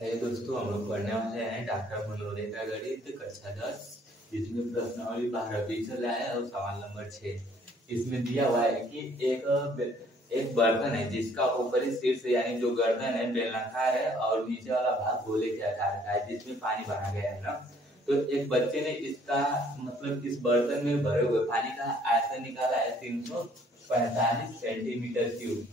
है दोस्तों, हम लोग पढ़ने वाले हैं डॉक्टर मनोरे का गणित कक्षा 10, जिसमें प्रश्नावली 12 चल रहा है और सवाल नंबर 6। इसमें दिया हुआ है कि एक बर्तन है जिसका ऊपरी शीर्ष यानी जो गर्दन है बेलनाकार है और नीचे वाला भाग गोले के आकार का है, जिसमें पानी भरा गया है ना। तो एक बच्चे ने इसका मतलब इस बर्तन में भरे हुए पानी का आयतन निकाला है 345 सेंटीमीटर क्यूब,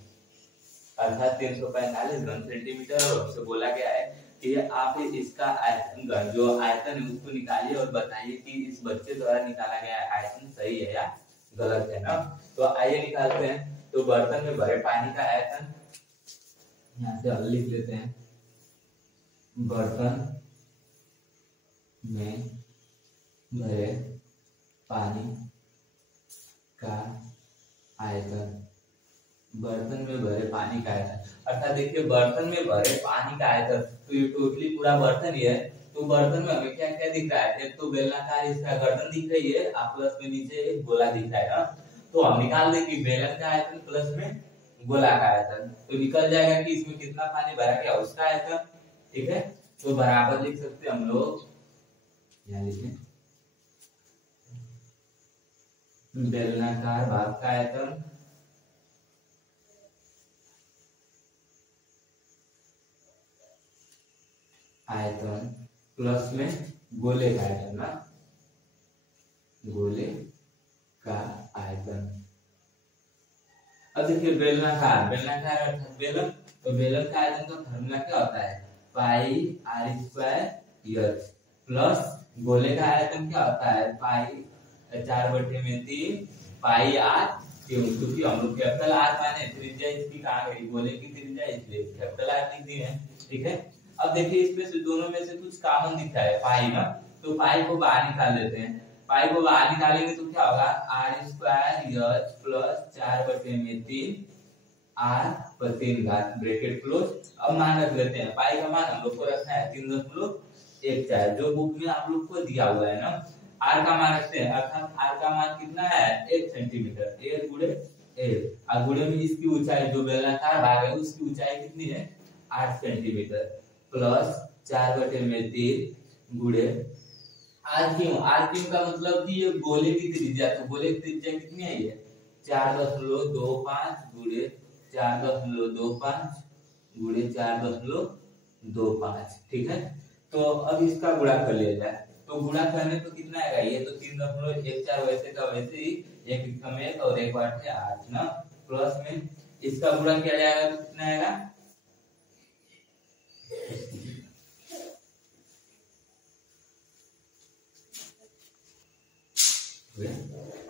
अर्थात 345 घन सेंटीमीटर। और हमसे बोला गया है कि आप इसका आयतन जो आयतन है उसको निकालिए और बताइए कि इस बच्चे द्वारा निकाला गया आयतन सही है या गलत है ना। तो आइए निकालते हैं। तो बर्तन में भरे पानी का आयतन यहाँ से लिख लेते हैं। बर्तन में भरे पानी का आयतन, बर्तन में भरे पानी का आयतन अर्थात देखिए बर्तन में भरे पानी का आयतन, तो ये टोटली पूरा बर्तन ही है। तो बर्तन में हमें क्या क्या दिख रहा है? एक तो बेलनाकार इसका गर्दन दिख रही है और प्लस में नीचे एक गोला दिख रहा है ना। तो हम निकाल दें कि बेलन का आयतन प्लस में गोला का आयतन, तो निकल जाएगा कि इसमें कितना पानी भरा गया उसका आयतन। ठीक है, तो बराबर लिख सकते हैं हम लोग, यहाँ लिखें बेलनाकार भाग का आयतन प्लस में गोले का आयतन ना, गोले का आयतन। अब देखिए बेलनाकार अर्थात बेलन, तो बेलन का आयतन का फॉर्मूला क्या होता है? पाई आर स्क्वायर एच प्लस गोले का आयतन क्या होता है? पाई 4/3 पाई आर क्यूब, क्योंकि हम लोग कैपिटल आर माने त्रिज्या इसकी कहाँ गई? गोले की त्रिज्या, इसलिए कैपिटल आर लिख दी है। ठीक है, अब देखिए इसमें से दोनों में से कुछ कॉमन दिख रहा है पाई ना, तो पाई को बाहर निकाल देते हैं। पाई को बाहर निकालेंगे तो क्या होगा? R square H plus 4/3 R पर 3 घात ब्रैकेट क्लोज। अब मान रख लेते हैं, पाई का मान हम लोग को रखना है 3.14 जो बुक में आप लोग को दिया हुआ है ना। आर का मान रखते हैं, अर्थात आर का मान कितना है? 1 सेंटीमीटर, 1 गुणे 1 और गुणे में इसकी ऊंचाई जो बेलनाकार भाग है उसकी ऊंचाई कितनी है? 8 सेंटीमीटर प्लस 4/3 गुणे आर क्यूब का मतलब कि ये गोले की त्रिज्या, तो गोले की त्रिज्या कितनी है? ये 4.25 गुणे 4.25 गुणे 4.25। ठीक है, तो अब इसका गुणा कर लिया जाए, तो गुणा करने तो कितना आएगा? ये तो 3.14 वैसे का वैसे ही, एक कम 1 और 1 8 8 ना, प्लस में इसका गुणा किया जाएगा तो कितना आएगा?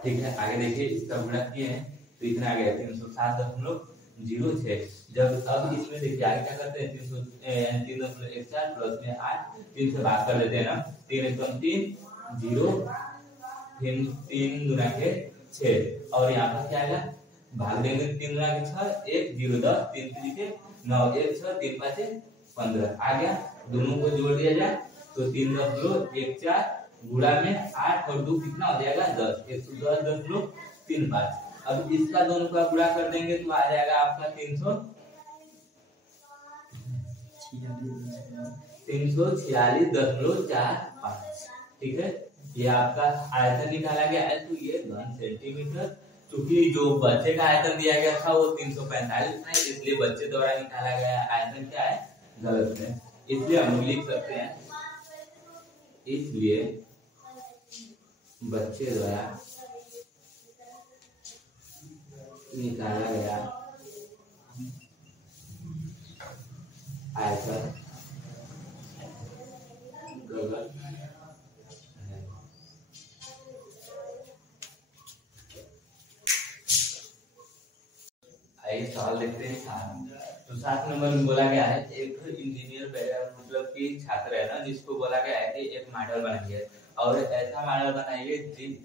ठीक है, आगे देखिए इसका गुणा किए हैं तो इतना आ गया 307.06। जब अब इसमें देखिए आगे क्या करते हैं? 3.14 प्लस में 8 3 से भाग कर देते हैं ना। 3 एकम 3 0 फिर 3 गुना के 6 और यहाँ पर क्या आएगा? भाग देंगे 3 गुना के 6 1 0 10 3 3 के 9 1 6 3 5 15 आ गया। दोनों को जोड़ दिया जाए तो 3.14 गुणा में 8 और 2 कितना हो जाएगा? 10, 110.35। अब इसका दोनों का गुणा कर देंगे तो आ जाएगा आपका 346.45। ठीक है, ये आपका आयतन निकाला गया है, तो ये घन सेंटीमीटर। क्योंकि जो बच्चे का आयतन दिया गया था वो 345 था, इसलिए बच्चे द्वारा निकाला गया आयतन क्या है? गलत है। इसलिए हम लिख सकते हैं, इसलिए बच्चे द्वारा निकाला गया आयतन गलत है। आइए सवाल देखते हैं 7। तो 7 नंबर में बोला गया है एक इंजीनियर मतलब कि छात्र है ना, जिसको बोला गया है कि एक मॉडल बनाइए और ऐसा मॉडल बनाइए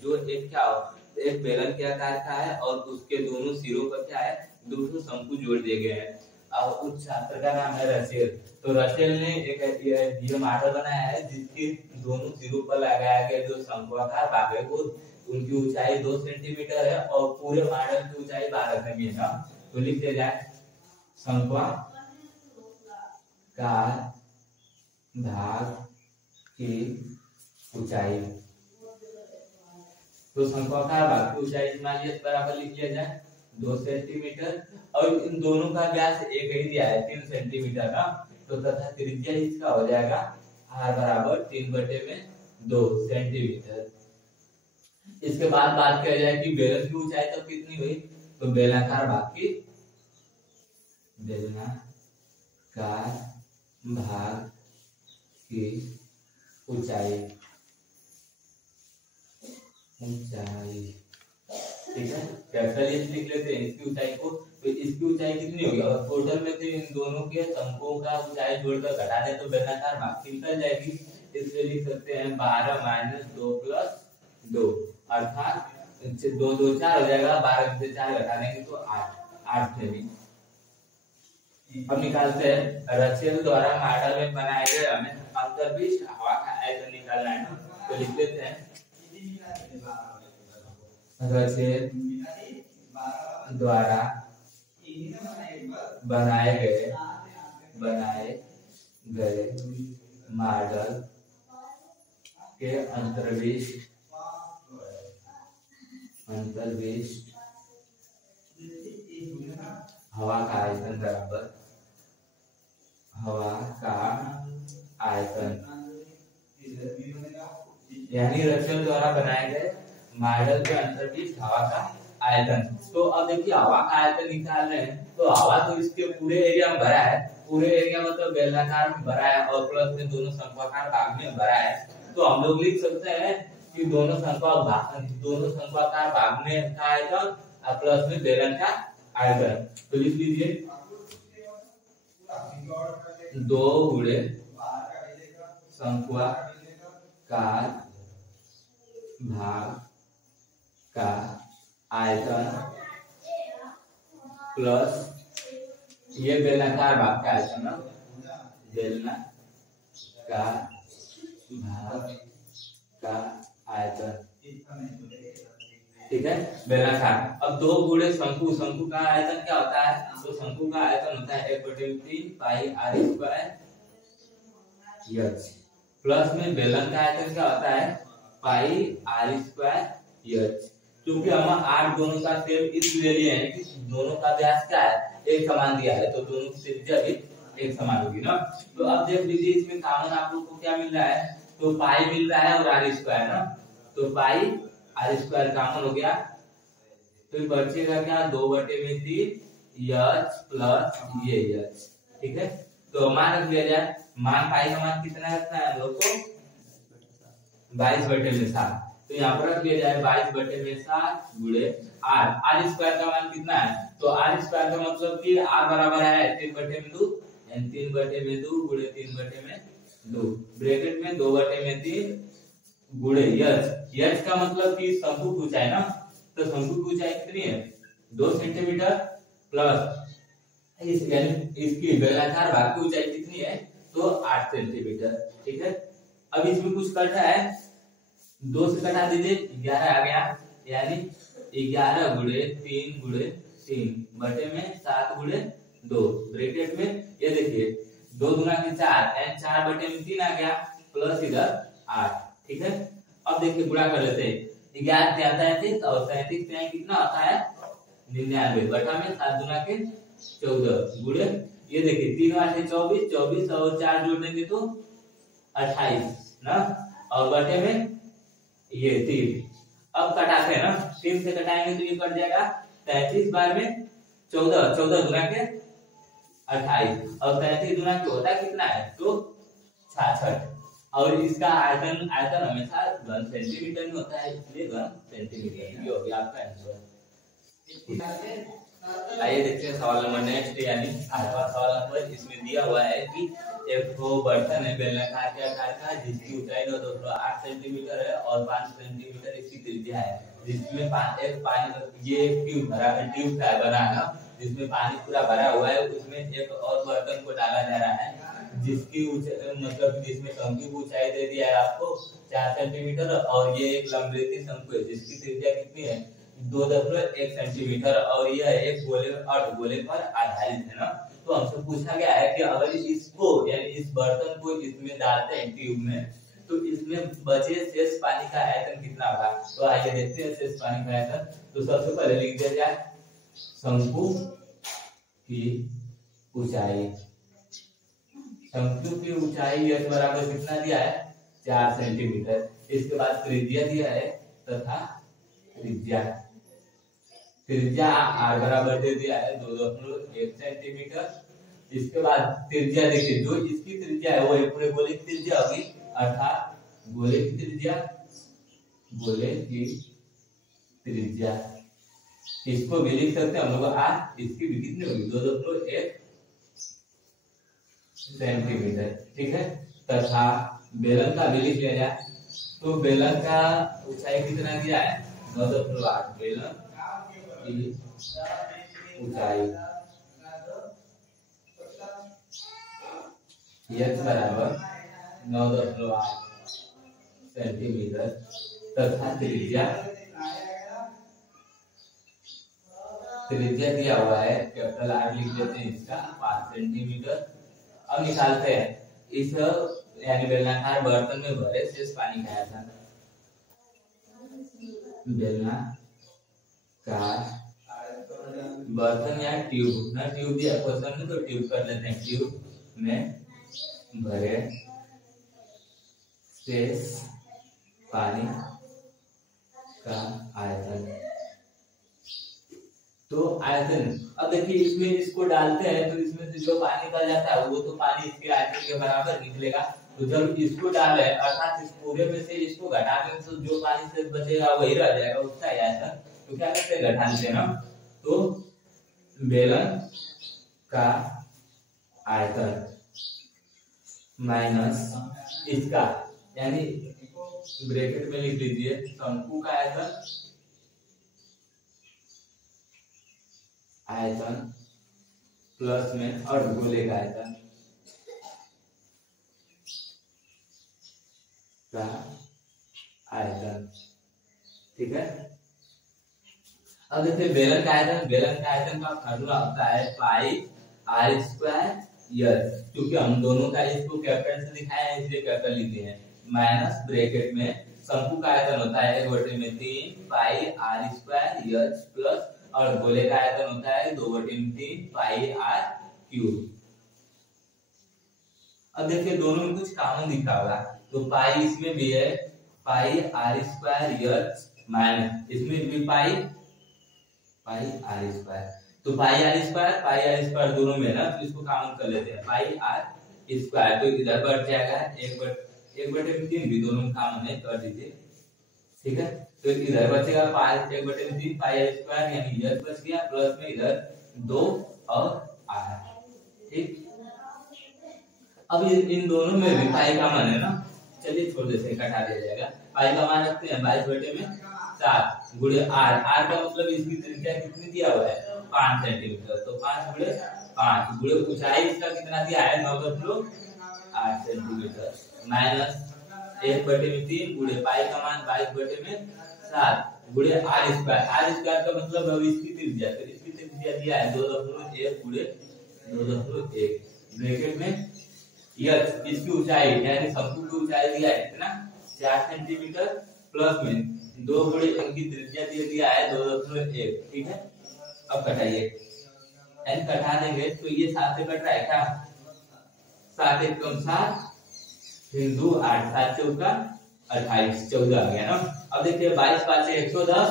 जो एक क्या हो, एक बेलन के आकार का है और उसके दोनों सिरों पर क्या है? 2 शंकु जोड़ दिए गए हैं। और उस छात्र का नाम है रसेल। तो रसेल ने एक ये मॉडल बनाया है जिसके दोनों सिरों पर लगाया गया जो शंकुआकार भाग है वो उनकी ऊंचाई 2 सेंटीमीटर है और पूरे मॉडल की ऊंचाई 12 सेमी है ना। तो लिख दिया जाए शंकुआकार भाग की ऊंचाई। तो शंक्वाकार भाग की ऊंचाई मान लिया बराबर लिख लिया जाए 2 सेंटीमीटर, और इन दोनों का व्यास एक ही दिया है 3 सेंटीमीटर का, तो तथा त्रिज्या इसका हो जाएगा r बराबर 3/2 सेंटीमीटर। इसके बाद बात किया जाए कि बेलन की ऊंचाई तो कितनी हुई, तो बेलनाकार भाग की ऊंचाई, ठीक है। कैपिटल एच लिख लेते हैं इसकी ऊंचाई को, तो इसकी ऊंचाई कितनी होगी, और टोटल में से इन दोनों के शंकुओं का ऊंचाई जोड़कर घटा दे तो बेलनाकार भाग की निकल जाएगी। इसलिए लिख सकते हैं 12 - 2 + 2 अर्थात 2 2 4 हो जाएगा, 12 में से 4 घटा देंगे तो 8 मिली। अब निकालते हैं रचेल द्वारा मॉडल में बनाए गए हमें अंतर्विष्ट हवा का आयतन निकालना है, तो लिख लेते हैं रचेल द्वारा बनाए गए मॉडल के अंतर्विष्ट हवा का आयतन बराबर हवा का आयतन, यानी रचेल द्वारा बनाए गए मॉडल के अंतर्विष्ट हवा का आयतन। तो अब देखिए हवा का आयतन निकाल रहे हैं, तो हवा तो इसके पूरे एरिया में भरा है, पूरे एरिया मतलब बेलनाकार में भरा है और प्लस में दोनों शंक्वाकार भाग में भरा है। तो हम लोग लिख सकते हैं कि दोनों शंक्वाकार भाग में का आयतन और प्लस में बेलन का आयतन। तो लिख लीजिए 2 गुणे शंक्वाकार भाग का आयतन प्लस ये बेलनाकार भाग का आयतन, बेलनाकार भाग का आयतन, ठीक है। बेलनाकार अब 2 गुणे शंकु का आयतन क्या होता है, तो शंकु का आयतन होता है 1/3 पाई r² h, प्लस में बेलन का आयतन क्या होता है पाई r² h। क्योंकि हम r दोनों का सेम इसलिए लिए हैं कि दोनों का व्यास क्या है एक समान दिया है, तो दोनों की त्रिज्या भी एक समान होगी ना। तो अब देख लीजिए इसमें कॉमन आप लोग को क्या मिल रहा है, तो पाई मिल रहा है और r² ना, तो पाई r² कॉमन हो गया, तो बचेगा क्या 2/3 h प्लस ये h, ठीक है। तो मान रख लिया जाए, मान पाई का मान कितना रखना है हम लोग को 22/7, तो यहाँ पर रख लिया जाए 22/7 गुणे r² का मान कितना है, तो r² का मतलब कि r बराबर है 3/2 यानी 3/2 गुणे 3/2 ब्रैकेट में 2/3 गुणे h का मतलब कि शंकु की ऊंचाई ना, तो शंकु की ऊंचाई कितनी है 2 सेंटीमीटर प्लस इसकी बेलनाकार भाग की ऊंचाई कितनी है, तो 8 सेंटीमीटर, ठीक है। अब इसमें कुछ कटा है, 2 से कटा दीजिए 11 आ गया, यानी 11 गुणे 3 गुणे 3 बटे में 7 गुणे 2 ब्रैकेट में ये देखिए 2 दूना 4 यानी 4/3 आ गया प्लस इधर 8, ठीक है। अब देखिए गुणा कर लेते हैं, 11 × 33 और 33 कितना होता है 99 बटा में 7 दूना 14 गुणे ये देखिए 3 × 8 24 24 और 4 जोड़ देंगे तो 28 ना, और बटे में ये 3। अब कटाते हैं ना, 3 से कटाएंगे तो ये कट जाएगा 33 बार में 14 14 दूना 28 और 33 दूना होता है कितना है तो 66, और इसका आयतन हमेशा घन सेंटीमीटर में होता है, इसलिए घन सेंटीमीटर। ये हो गया आपका आंसर। आइए देखते हैं सवाल नंबर नेक्स्ट, यानी 8वां सवाल नंबर। इसमें दिया हुआ है कि एक बर्तन है बेलनाकार के आकार का जिसकी ऊंचाई 8 सेंटीमीटर है और 5 सेंटीमीटर इसकी त्रिज्या है, जिसमें ये ट्यूब भरा ट्यूब का बना है जिसमें पानी पूरा भरा हुआ है, उसमें एक और बर्तन को डाला जा रहा है जिसकी मतलब जिसमें शंकु की ऊंचाई दे दिया है आपको 4 सेंटीमीटर और ये एक लंबरेती शंकु है जिसकी त्रिज्या कितनी है 2.1 सेंटीमीटर और यह एक गोले पर आधारित है ना। तो तो हमसे पूछा गया है कि अगर इसको यानी इस बर्तन को इसमें डालते हैं ट्यूब में, तो इसमें बचे शेष पानी का आयतन कितना होगा। तो आइए देखते हैं शेष पानी का आयतन। तो सबसे पहले लिख दिया जाए शंकु की ऊंचाई। शंकु की ऊंचाई h बराबर कितना दिया है 4 सेंटीमीटर। इसके बाद त्रिज्या दिया है तथा त्रिज्या r बराबर दे दिया है 2.1 सेंटीमीटर। इसके बाद त्रिज्या देखिए, जो इसकी त्रिज्या है वो पूरे गोले की त्रिज्या होगी, अर्थात गोले की त्रिज्या इसको भी लिख सकते हैं हम लोग r, इसकी भी कितनी होगी 2.1 सेंटीमीटर। ठीक है, तथा बेलन का भी लिख लिया जाए। तो बेलन का ऊंचाई कितना दिया है 9.8। बेलन की ऊंचाई h बराबर 9.8 सेंटीमीटर तथा त्रिज्या दिया हुआ है कैपिटल R, लिख देते हैं इसका 5 सेंटीमीटर। अब निकालते हैं इस यानी बेलनाकार बर्तन में भरे शेष पानी का आयतन। बेलनाकार बर्तन या ट्यूब ना, ट्यूब दिया क्वेश्चन में तो ट्यूब कर लेते हैं। ट्यूब में भरे शेष पानी का आयतन। तो आयतन, अब देखिए इसमें इसको डालते हैं तो इसमें से जो पानी निकल जाता है वो तो पानी इसके आयतन के बराबर निकलेगा। तो जब इसको डाले अर्थात इस पूरे में से इसको घटा दें तो जो पानी से बचेगा वही रह जाएगा, उसका आयतन। तो क्या करते हैं घटा लेते हैं ना। तो बेलन का आयतन माइनस इसका यानी ब्रैकेट में लिख लीजिए शंकु का आयतन प्लस में और गोले का आयतन। ठीक है, अब देखिए बेलन का आयतन का फॉर्मूला होता है पाई r स्क्वायर एच। क्योंकि हम दोनों का इसको कैपिटल से दिखाया है इसलिए कैपिटल लिखे हैं, माइनस ब्रैकेट में शंकु का आयतन होता है 1/3 पाई r स्क्वायर एच प्लस और गोले का आयतन होता है 2/3 पाई r क्यूब। अब देखिए दोनों में कुछ कॉमन दिखा होगा, तो पाई इसमें भी है पाई r स्क्वायर एच माइनस इसमें भी पाई r स्क्वायर। तो पाई r स्क्वायर दोनों में ना, तो इसको कॉमन कर लेते हैं पाई r स्क्वायर। तो इधर बढ़ जाएगा 1/3 भी दोनों में कॉमन है, कर दीजिए। ठीक है, तो इधर बचेगा पाई 1/3 पाई r स्क्वायर यानी इधर बच गया, प्लस में इधर 2 और r। ठीक, अब इन दोनों में भी पाई का मान है ना, चलिए छोड़ देते हैं, कटा दिया जाएगा। पाई का मान रखते हैं 22/7 गुणे r का मतलब इसकी त्रिज्या कितनी दिया हुआ है 5 सेंटीमीटर। तो 5 गुणे 5 गुणे ऊंचाई इसका कितना दिया है 9.8 सेंटीमीटर माइनस 1/3 गुणे पाई का मान 22/7 गुणे r स्क्वायर का मतलब अब इसकी त्रिज्या, तो इसकी त्रिज्या दिया है 2.1 गुणे 2.1 ब्रैकेट में यह इसकी ऊंचाई यानी शंकु की ऊंचाई दिया है कितना 4 सेंटीमीटर प्लस में 2 गुणे इनकी त्रिज्या दिया है 2.1। ठीक है, अब कटाइए, यानी कटा देंगे तो ये 7 से कट रहा है क्या, 7 1 कम 7 फिर 2 8 7 चौका 28 14 आ गया ना। अब देखिए 22 5 से 110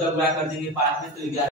का गुणा कर देंगे 5 में तो 11।